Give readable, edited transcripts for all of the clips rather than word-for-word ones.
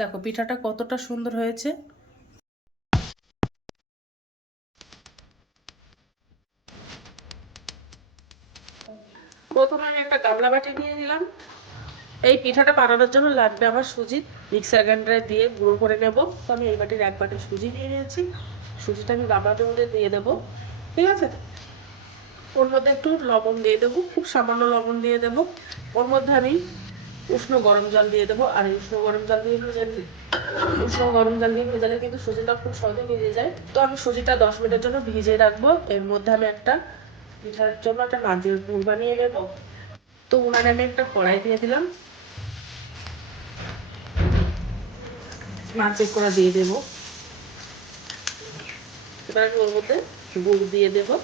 দেখো পিঠাটা কতটা সুন্দর হয়েছে। প্রথমে আমি একটা গামলা বাটি নিয়ে নিলাম। এই পিঠাটা বানানোর জন্য লাগবে আমার সুজি। মিক্সার গ্রাইন্ডারে দিয়ে গুঁড়ো করে নেব। তো আমি এই বাটির এক বাটি সুজি নিয়ে নিয়েছি। সুজিটা আমি গামলাটার মধ্যে দিয়ে দেবো। ঠিক আছে, ওর মধ্যে একটু লবণ দিয়ে দেবো, খুব সামান্য লবণ দিয়ে দেবো। ওর মধ্যে আমি উষ্ণ গরম জল দিয়ে দেবো। আর উষ্ণ গরম জল দিয়ে ভেজালে কিন্তু সুজিটা খুব সহজে ভিজে যায়। তো আমি সুজিটা 10 মিনিটের জন্য ভিজিয়ে রাখবো। এর মধ্যে আমি একটা পিঠার জন্য একটা নারকেল পুর বানিয়ে নেবো। তো উনানে আমি একটা কড়াই দিয়ে দিলাম, নারকেল কোড়া দিয়ে দেবো। এবার আমি ওর মধ্যে গুড় দিয়ে দেবো।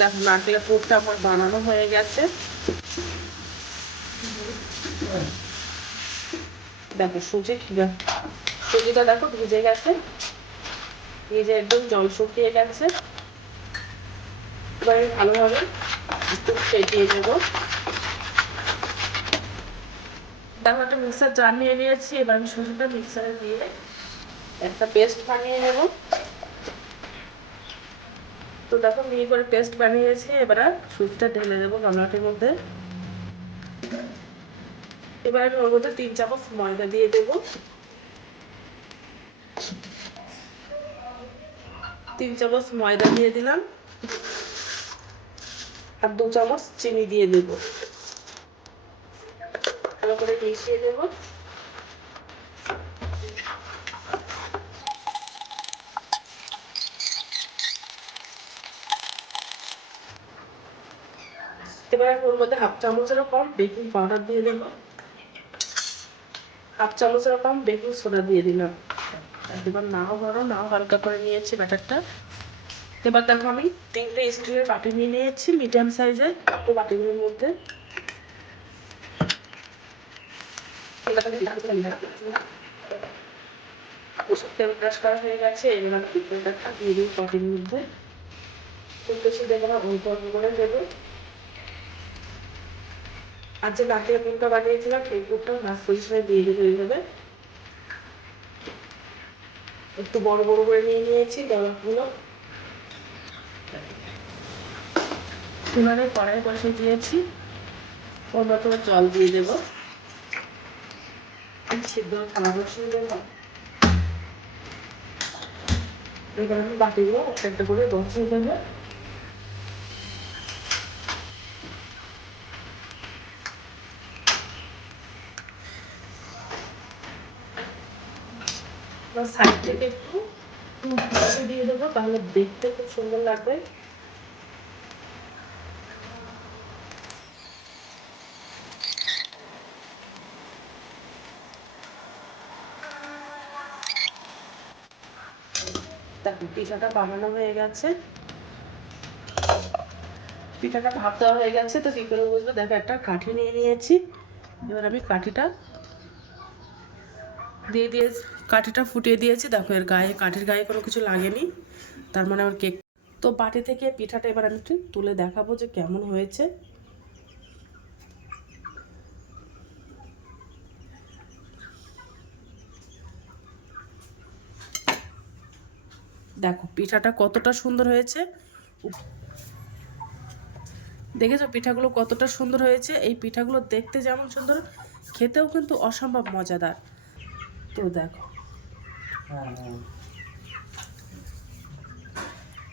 দেখো নারকেলের পুরটা আমার বানানো হয়ে গেছে। দেখো সুজিটা দেখো ভিজে গেছে, ভিজে একদম জল শুকিয়ে গেছে। এবার ভালোভাবে একটু ফেটিয়ে নেবো। দেখো একটা মিক্সার জার নিয়ে নিয়েছি। এবার আমি সুজিটা মিক্সারে দিয়ে একটা পেস্ট বানিয়ে নেব। তো দেখো মিহি করে পেস্ট বানিয়েছি। এবার সুজিটা ঢেলে দেবো গামলাটির মধ্যে। এবার আমি ওর মধ্যে 3 চামচ ময়দা দিয়ে দেবো। 3 চামচ ময়দা দিয়ে দিলাম। আর 2 চামচ চিনি দিয়ে দেবো। ভালো করে মিশিয়ে দেবো। এবার আমি ওর মধ্যে হাফ চামচেরও কম বেকিং পাউডার দিয়ে দেবো। হাফ চামচেরও কম বেকিং সোডা দিয়ে দিলাম। এবার নাও বড় নাও হালকা করে নিয়েছি ব্যাটারটা। এবার দেখো আমি 3টে স্টিলের বাটি নিয়ে নিয়েছি মিডিয়াম সাইজের। তো বাটিগুলোর মধ্যে তেল ব্রাশ করা হয়ে গেছে। এবার আমি পিঠাটা দিয়ে দিই বাটির মধ্যে। খুব বেশি দেবো না, অল্প অল্প করে দেবো। আর যে নারকেলের পুরটা বানিয়েছিলাম সেই পুরটা লাস্ট পজিশনে দিয়ে দিতে হবে। একটু বড় বড় করে নিয়ে নিয়েছি ডলাগুলো। উনানে কড়াই বসিয়ে দিয়েছি। ওর মতো জল দিয়ে দেবো। সিদ্ধ থালা বসিয়ে দেবো। এবার আমি বাটিগুলো একটা একটা করে বসিয়ে দেবো। সাইড থেকে একটু দিয়ে দেবো, তাহলে দেখতে খুব সুন্দর লাগবে। দেখো পিঠাটা বানানো হয়ে গেছে। পিঠাটা ভাপ দেওয়া হয়ে গেছে। তো কি করে বুঝবো? দেখো একটা কাঠি নিয়ে নিয়েছি। এবার আমি কাঠিটা দিয়ে কাঠিটা ফুটিয়ে দিয়েছি। দেখো এর গায়ে, কাঠির গায়ে কোনো কিছু লাগেনি, তার মানে আমার কেক। তো বাটি থেকে পিঠাটা এবার আমি একটু তুলে দেখাবো যে কেমন হয়েছে। দেখো পিঠাটা কতটা সুন্দর হয়েছে। দেখেছো পিঠাগুলো কতটা সুন্দর হয়েছে? এই পিঠাগুলো দেখতে যেমন সুন্দর, খেতেও কিন্তু অসম্ভব মজাদার। তো দেখো